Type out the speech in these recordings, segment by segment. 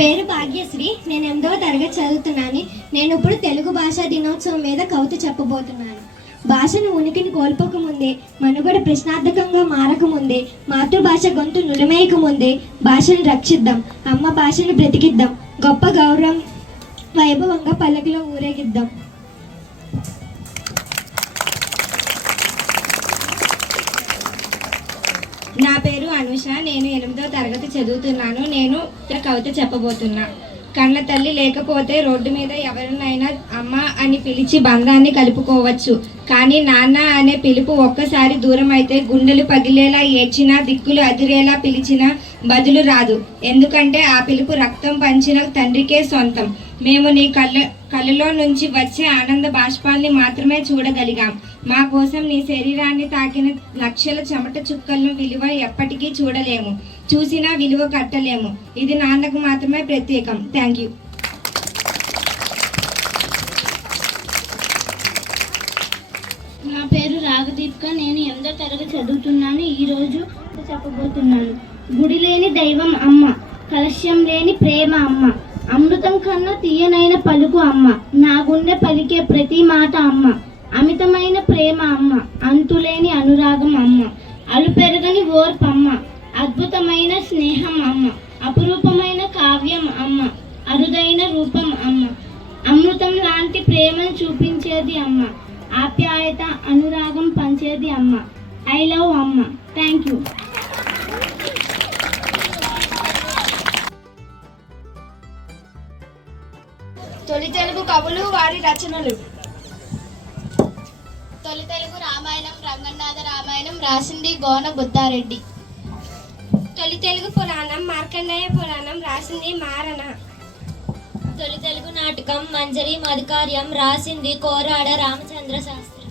పేరు భాగ్యశ్రీ. నేను 8వ తరగతి చదువుతున్నాను. నేను ఇప్పుడు తెలుగు భాషా దినోత్సవం మీద కవిత చెప్పబోతున్నాను. భాషను ఉనికిని కోల్పోకముందే, మనుగడ ప్రశ్నార్థకంగా మారకముందే, మాతృభాష గొంతు నులిమేయకముందే భాషను రక్షిద్దాం, అమ్మ భాషను బ్రతికిద్దాం, గొప్ప గౌరవం వైభవంగా పల్లకిలో ఊరేగిద్దాం. నా పేరు అనుష. నేను 8వ తరగతి చదువుతున్నాను. నేను కవిత చెప్పబోతున్నా. కన్న తల్లి లేకపోతే రోడ్డు మీద ఎవరినైనా అమ్మ అని పిలిచి బంధాన్ని కలుపుకోవచ్చు. కానీ నాన్న అనే పిలుపు ఒక్కసారి దూరం అయితే గుండెలు పగిలేలా ఏడ్చినా, దిక్కులు అదిరేలా పిలిచినా బదులు రాదు. ఎందుకంటే ఆ పిలుపు రక్తం పంచిన తండ్రికే సొంతం. మేము నీ కళ్ళలో నుంచి వచ్చే ఆనంద బాష్పాల్ని మాత్రమే చూడగలిగాం. మా కోసం నీ శరీరాన్ని తాకిన లక్షల చెమట చుక్కలను విలువ ఎప్పటికీ చూడలేము, చూసినా విలువ కట్టలేము. ఇది నాన్నకు మాత్రమే ప్రత్యేకం. Thank you. నా పేరు రాగదీపిక. నేను 8వ తరగతి చదువుతున్నాను. ఈరోజు చెప్పబోతున్నాను. గుడి లేని దైవం అమ్మ, కలశ్యం లేని ప్రేమ అమ్మ, అమృతం కన్నా తీయనైన పలుకు అమ్మ, నా గుండె పలికే ప్రతి మాట అమ్మ, అమితమైన ప్రేమ అమ్మ, అంతులేని అనురాగం అమ్మ, అలుపెరగని ఓర్పు అమ్మ, అద్భుతమైన స్నేహం అమ్మ, అపురూపమైన కావ్యం అమ్మ, అరుదైన రూపం అమ్మ, అమృతం లాంటి ప్రేమను చూపించేది అమ్మ, ఆప్యాయత అనురాగం పంచేది అమ్మ. ఐ లవ్ అమ్మ. Thank you. తొలి తెలుగు కవులు, వారి రచనలు. తొలి తెలుగు రామాయణం రంగనాథ రామాయణం రాసింది గోన బుద్ధారెడ్డి. తొలి తెలుగు పురాణం మార్కండేయ పురాణం రాసింది మారణ. తొలి తెలుగు నాటకం మంజరి మధుకార్యం రాసింది కోరాడ రామచంద్ర శాస్త్రి.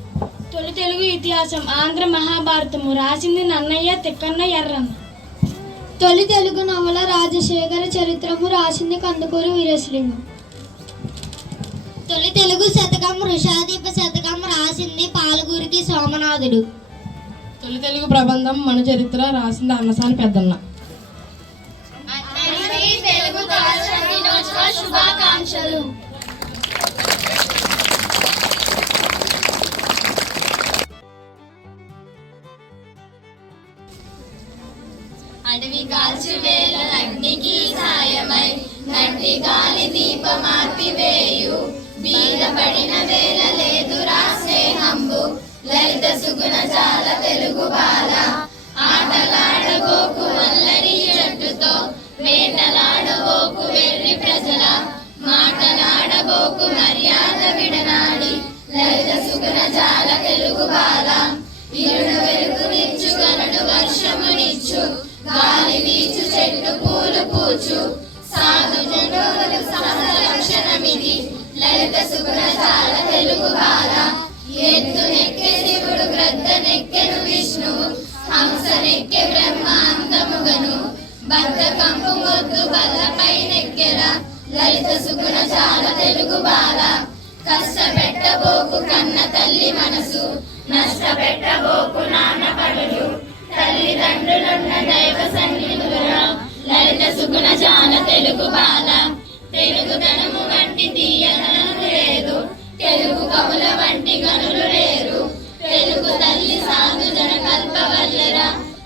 తొలి తెలుగు ఇతిహాసం ఆంధ్ర మహాభారతము రాసింది నన్నయ్య తిక్కన్న ఎర్రన్న. తొలి తెలుగు నవల రాజశేఖర చరిత్రము రాసింది కందుకూరి వీరేశలింగం. తొలి తెలుగు శతకం వృషాదీప శతకం రాసింది పాలగురికి సోమనాథుడు. తొలి తెలుగు ప్రబంధం మన చరిత్ర రాసింది అన్నసాని పెద్దన్న. తెలుగు భాష దినోత్సవ శుభాకాంక్షలు. అడవి కాల్చి వేల అగ్నికి సాయమై నటి గాలి దీపమార్పి వేయు బీదపడిన వేల లేదురా స్నేహంబు లలిత సుగుణ జాల తెలుగు బాల ఆటలాడబోకు అల్లరి జట్టుతో వేటలాడబోకు వెర్రి ప్రజల మాటలాడబోకు మర్యాద విడనాడి లలిత సుగుణ జాల తెలుగు బాల ఇరుడు వెలుగునిచ్చు గనుడు వర్షమునిచ్చు గాలి వీచు చెట్టు పూలు పూచు సాధు జనులు సహలక్షణమిది లలిత సుగుణ జాల తెలుగు బాల ఎత్తు నెక్కె శివుడు గ్రద్ద నెక్కెను విష్ణువు హంస నెక్కె బ్రహ్మ అందముగను బద్ద కంపు మొద్దు బల్లపై నెక్కెర లలిత సుగుణ జాల తెలుగు బాల కష్టపెట్టబోకు కన్న తల్లి మనసు నష్టపెట్టబోకు నాన్న పడులు తల్లిదండ్రులున్న దైవ సన్నిధుల లలిత సుగుణ జాల తెలుగు బాల తెలుగుదనము వంటి తీయదనము లేదు తెలుగు కవుల వంటి గనులు లేరు తెలుగు తల్లి సాధు జన కల్పవల్లెర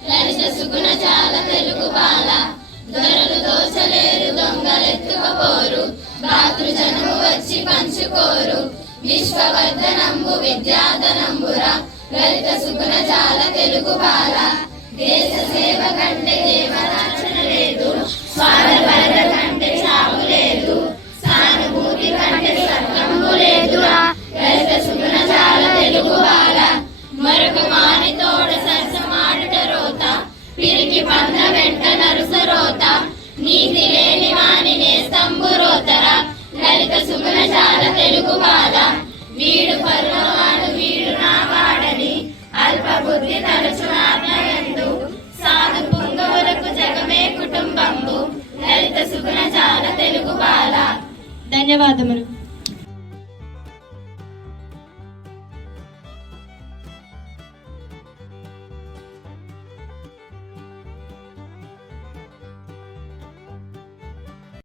లలిత సుగుణ జాల తెలుగు బాల దొరలు దోచలేరు దొంగలెత్తుకపోరు భాతృజనము వచ్చి పంచుకోరు విశ్వవర్ధనంబు విద్యాధనంబురా లలిత సుగుణ జాల తెలుగు బాల దేశ సేవ కంటే దేవరాచన లేదు స్వార్థపరత కంటే చావు లేదు సానుభూతి కంటే సత్యంబు లేదురా లలిత సుగుణ జాల తెలుగు బాల మరొక మాని తోడ సరసమాడుట రోత పిరికి పంద వెంట నరుస రోత నీతి లేని వాని నేస్తంబు రోతరా లలిత సుగుణ జాల తెలుగు బాల వీడు పరువాడు వీడు నా వాడని అల్ప బుద్ధి తరచు ఆత్మయందు సాధు పుంగవులకు జగమే కుటుంబంబు లలిత సుగుణ జాల తెలుగు బాల. ధన్యవాదములు.